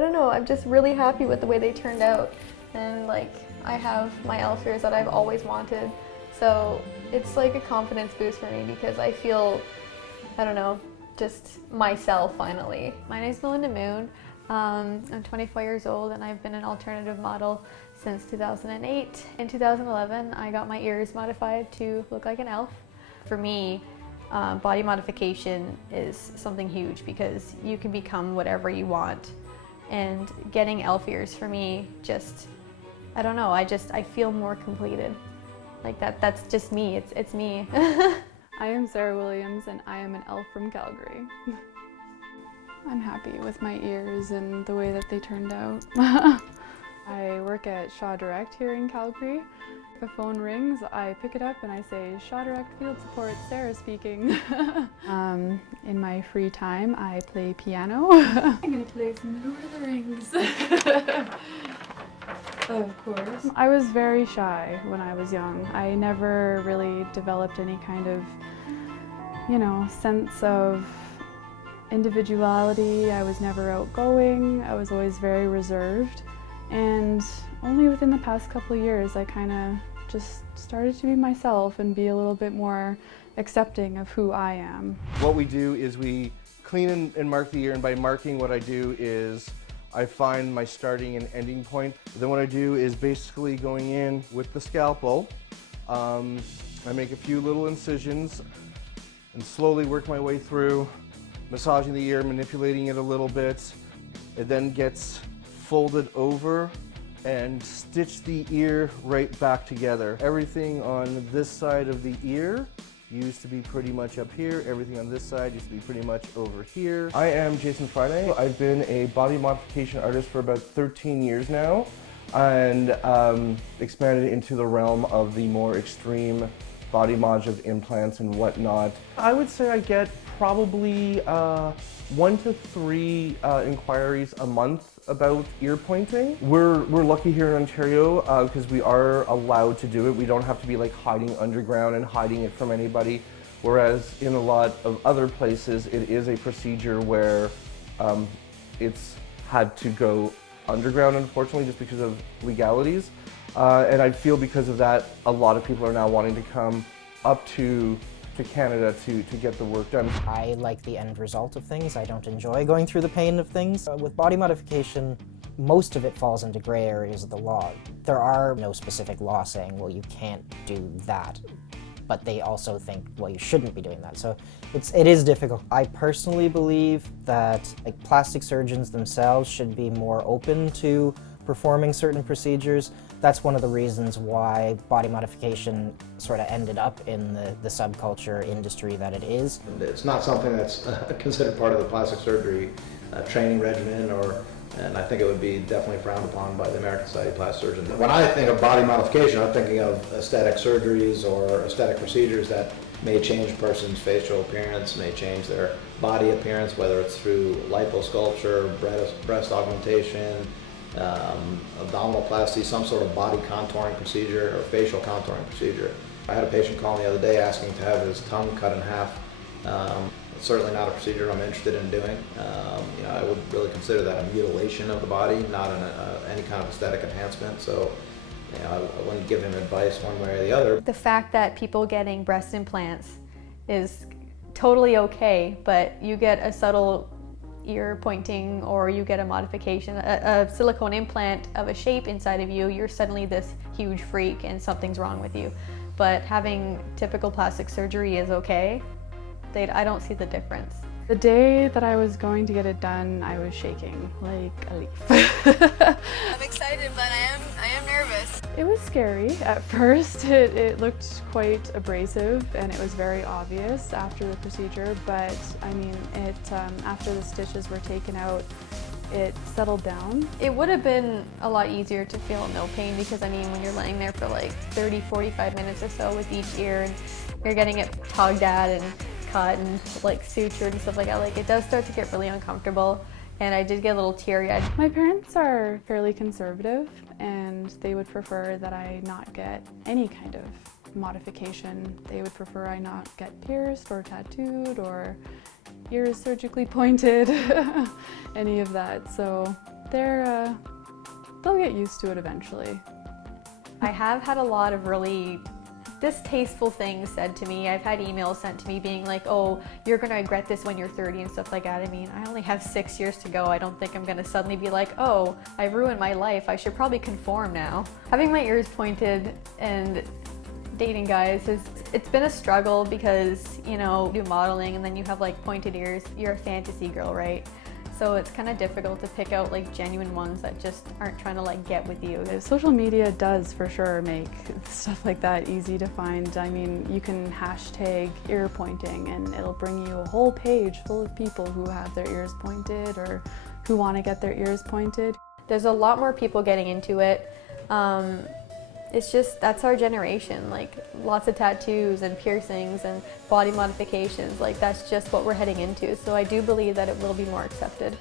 I don't know, I'm just really happy with the way they turned out. And like, I have my elf ears that I've always wanted. So it's like a confidence boost for me because I feel, I don't know, just myself finally. My name's Melynda Moon. I'm 24 years old and I've been an alternative model since 2008. In 2011, I got my ears modified to look like an elf. For me, body modification is something huge because you can become whatever you want. And getting elf ears for me just, I don't know, I feel more completed. Like that's just me, it's me. I am Sarah Williams and I am an elf from Calgary. I'm happy with my ears and the way that they turned out. I work at Shaw Direct here in Calgary. If a phone rings, I pick it up and I say, Shaw Direct Field Support, Sara speaking. In my free time, I play piano. I'm gonna play some Lord of the Rings. Of course. I was very shy when I was young. I never really developed any kind of, sense of individuality. I was never outgoing. I was always very reserved. And only within the past couple of years, I kind of just started to be myself and be a little bit more accepting of who I am. What we do is we clean and mark the ear, and by marking, what I do is I find my starting and ending point. Then what I do is basically going in with the scalpel. I make a few little incisions and slowly work my way through, massaging the ear, manipulating it a little bit. It then gets folded over and stitch the ear right back together. Everything on this side of the ear used to be pretty much up here. Everything on this side used to be pretty much over here. I am Jason Friday. I've been a body modification artist for about 13 years now and expanded into the realm of the more extreme body mod of implants and whatnot. I would say I get probably 1 to 3 inquiries a month about ear pointing. We're lucky here in Ontario because we are allowed to do it. We don't have to be like hiding underground and hiding it from anybody. Whereas in a lot of other places, it is a procedure where it's had to go underground, unfortunately, just because of legalities. And I feel because of that, a lot of people are now wanting to come up to Canada to get the work done. I like the end result of things. I don't enjoy going through the pain of things. With body modification, most of it falls into gray areas of the law. There are no specific law saying, well, you can't do that. But they also think, well, you shouldn't be doing that. So it is difficult. I personally believe that plastic surgeons themselves should be more open to performing certain procedures. That's one of the reasons why body modification sort of ended up in the subculture industry that it is. It's not something that's considered part of the plastic surgery training regimen, and I think it would be definitely frowned upon by the American Society of Plastic Surgeons. When I think of body modification, I'm thinking of aesthetic surgeries or aesthetic procedures that may change a person's facial appearance, may change their body appearance, whether it's through liposculpture, breast augmentation, abdominoplasty, some sort of body contouring procedure or facial contouring procedure. I had a patient call me the other day asking to have his tongue cut in half. It's certainly not a procedure I'm interested in doing. I would really consider that a mutilation of the body, not any kind of aesthetic enhancement. So I wouldn't give him advice one way or the other. The fact that people getting breast implants is totally okay, but you get a subtle ear pointing or you get a modification, a silicone implant of a shape inside of you, you're suddenly this huge freak and something's wrong with you. But having typical plastic surgery is okay. I don't see the difference. The day that I was going to get it done, I was shaking like a leaf. I'm excited, but I am nervous. It was scary at first. It looked quite abrasive and it was very obvious after the procedure, but I mean, after the stitches were taken out, it settled down. It would have been a lot easier to feel no pain because I mean, when you're laying there for like 30-45 minutes or so with each ear and you're getting it tugged at and cut and like sutured and stuff like that, like it does start to get really uncomfortable. And I did get a little teary-eyed. My parents are fairly conservative and they would prefer that I not get any kind of modification. They would prefer I not get pierced or tattooed or ears surgically pointed, any of that. So they'll get used to it eventually. I have had a lot of really distasteful things said to me. I've had emails sent to me being like, oh, you're gonna regret this when you're 30 and stuff like that. I mean, I only have 6 years to go. I don't think I'm gonna suddenly be like, oh, I ruined my life. I should probably conform now. Having my ears pointed and dating guys, it's been a struggle because, you know, do modeling and then you have like pointed ears. You're a fantasy girl, right? So it's kind of difficult to pick out like genuine ones that just aren't trying to like get with you. Social media does for sure make stuff like that easy to find. I mean, you can hashtag ear pointing and it'll bring you a whole page full of people who have their ears pointed or who want to get their ears pointed. There's a lot more people getting into it. It's just, that's our generation, like lots of tattoos and piercings and body modifications, like that's just what we're heading into. So I do believe that it will be more accepted.